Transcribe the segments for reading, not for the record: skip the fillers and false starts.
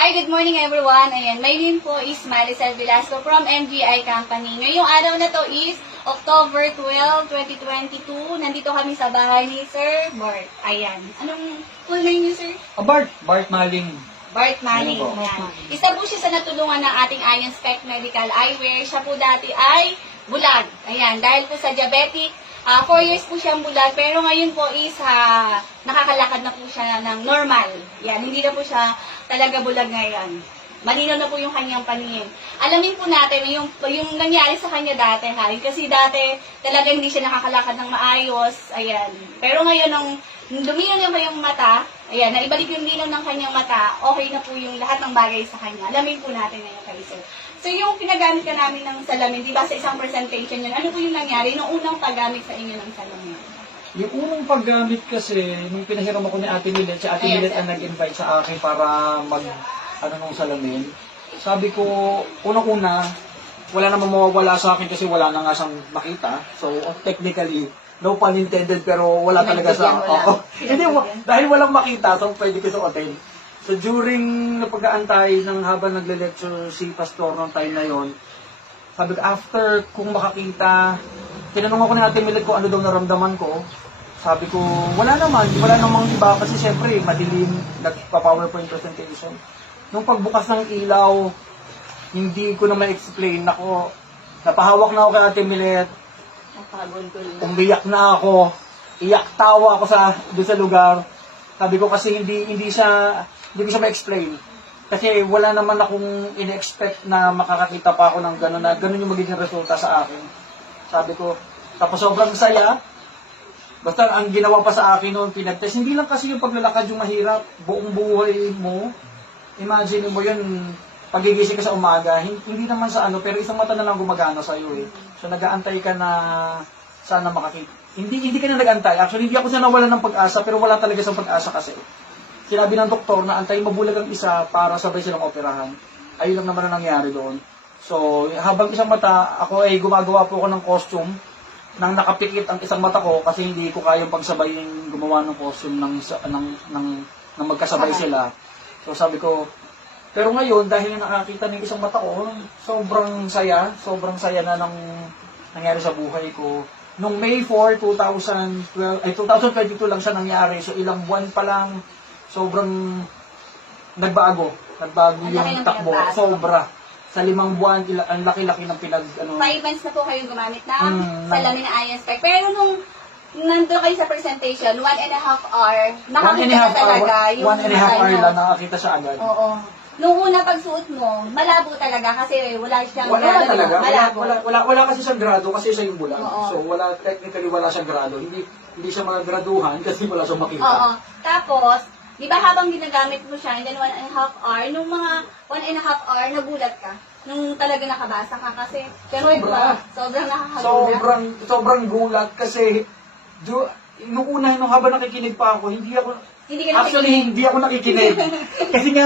Hi, good morning everyone. Ayan, my name po is Maricel Velasco from MGI Company. Ngayong araw na to is October 12, 2022. Nandito kami sa bahay ni Sir Bart. Ayan. Anong full name niyo, Sir? Bart Maling. Bart Manning. Ano po? Ayan. Isa po siya sa natulungan ng ating Ion Spec Medical Eyewear. Siya po dati ay bulag. Ayan, dahil po sa diabetic, 4 years po siyang bulag, pero ngayon po is nakakalakad na po siya ng normal. Yan, hindi na po siya talaga bulag ngayon. Malinaw na po yung kanyang paningin. Alamin po natin yung nangyari sa kanya dati, ha? Kasi dati talaga hindi siya nakakalakad ng maayos. Ayan. Pero ngayon, nung lumino na yung mata, ayan, naibalik yung linaw ng kanyang mata, okay na po yung lahat ng bagay sa kanya. Alamin po natin ngayon kay Sir. So, yung pinagamit ka namin ng salamin, di ba sa isang presentation yun, ano po yung nangyari nung unang paggamit sa inyo ng salamin? Yung unang paggamit kasi, nung pinahiram ako ni Ate Milet, si Ate Milet ang nag-invite sa akin para nung salamin. Sabi ko, unang-una, wala namang mawawala sa akin kasi wala na nga siyang makita. So, technically, no pun intended, pero wala talaga sa... Hindi, dahil walang makita, so pwede ko suotin. So, during napag-aantay ng habang nagle-lecture si Pastor noong time na yon, sabi ko, after kung makakita, tinanong ako ni Ate Milet ko ano daw naramdaman ko. Sabi ko, wala namang iba kasi syempre, madilim, nagpa-PowerPoint presentation. Nung pagbukas ng ilaw, hindi ko na ma-explain. Ako, napahawak na ako kay Ate Milet. Umiyak na ako. Iyak-tawa ako doon sa lugar. Sabi ko kasi hindi ko siya ma-explain. Kasi wala naman akong in-expect na makakakita pa ako ng gano'n na gano'n yung magiging resulta sa akin. Sabi ko, tapos sobrang saya. Basta ang ginawa pa sa akin noon, pinag-test. Hindi lang kasi yung paglalakad yung mahirap. Buong buhay mo. Imagine mo yun, pagigising ka sa umaga. Hindi naman sa pero isang mata na lang gumagana sa'yo eh. So nag-aantay ka na sana makakita. Hindi ka na nag-antay. Actually, hindi ako nawalan ng pag-asa, pero wala talaga sa pag-asa kasi. Sinabi ng doktor na antayin mabulag ang isa para sabay silang operahan. Ayun lang naman ang nangyari doon. So, habang isang mata, ako ay gumagawa po ako ng costume nang nakapikit ang isang mata ko kasi hindi ko kayang pagsabayin gumawa ng costume ng magkasabay sila. So, sabi ko, pero ngayon, dahil nakakita ng isang mata ko, sobrang saya na nang nangyari sa buhay ko. Nung May 4, 2022 lang siya nangyari. So, ilang buwan pa lang, sobrang nagbago yung takbo. Sobra. Sa 5 buwan, ang laki-laki ng 5 months na po kayo gumamit ng salamin na Ion Spec. Pero nung nandun kayo sa presentation, 1.5 hour, nakakita na talaga yung 1.5 hour lang nakakita siya agad. Oo. Nung una pagsuot mo, malabo talaga kasi wala siyang wala talaga. malabo. Wala kasi siyang grado kasi siya yung bulag. Oo. So technically wala siyang grado. Hindi siya magagraduhan kasi wala siyang makita. Oo. Tapos, di ba habang ginagamit mo siya, and then 1.5 hour, nung mga 1.5 hour, nagulat ka. Nung talaga nakabasa ka kasi, pero sobrang nakakagulat. Sobrang gulat kasi nung habang nakikinig pa ako, hindi ako nakikinig. Kasi nga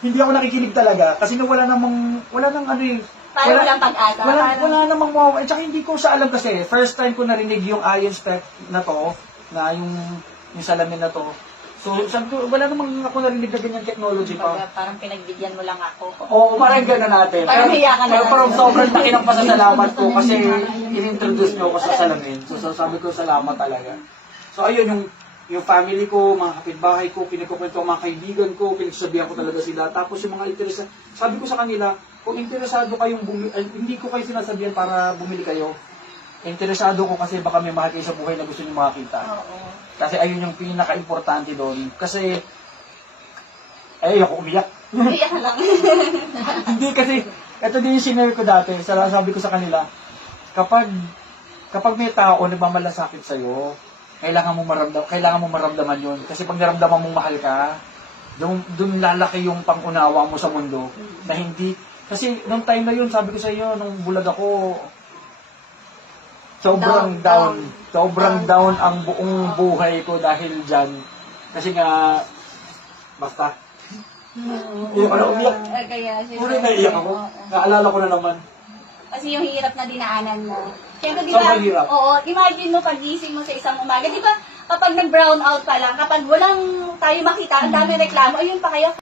hindi ako nakikinig talaga. Kasi nga wala nang walang pag-asa. Wala namang mawawa. Tsaka hindi ko siya alam kasi, first time ko narinig yung Ion Spec na to, na yung salamin na to. So, sabi ko, wala namang ako narinig na ganyang technology pa. Parang pinagbigyan mo lang ako. Oo, parang gano'n natin. Parang hiyakan na lang. Pero sobrang laki ng pasasalamat ko kasi in-introduce nyo ako sa salamin. So, sabi ko, salamat talaga. So, ayun, yung family ko, mga kapitbahay ko, pinagkukwento mga kaibigan ko, pinagsasabihan ko talaga sila. Tapos yung mga interesado, sabi ko sa kanila, kung interesado kayong hindi ko kayo sinasabihan para bumili kayo. Interesado ko kasi baka may mahal kayo sa buhay na gusto nyo makakita. Oo. Kasi ayun yung pinaka-importante doon. Kasi, ako umiyak. Iyak lang. Hindi kasi, ito din yung sinare ko dati, sabi ko sa kanila, kapag may tao nagmamalasakit sa'yo, kailangan mo maramdaman yun. Kasi pag naramdaman mong mahal ka, doon lalaki yung pangunawa mo sa mundo. Na hindi, kasi nung time na yun, sabi ko sa iyo, nung bulag ako, sobrang down ang buong buhay ko dahil dyan. Kasi nga, basta, umiyak. Puro naiyak ako. Naalala ko na naman. Kasi yung hirap na dinaanan mo. Siyempre, di Sobrang ba? hirap. Oo, imagine mo pagising mo sa isang umaga. Di ba, kapag nag-brown out pa lang, kapag walang tayo makita, ang dami reklamo, ayun pa kayo,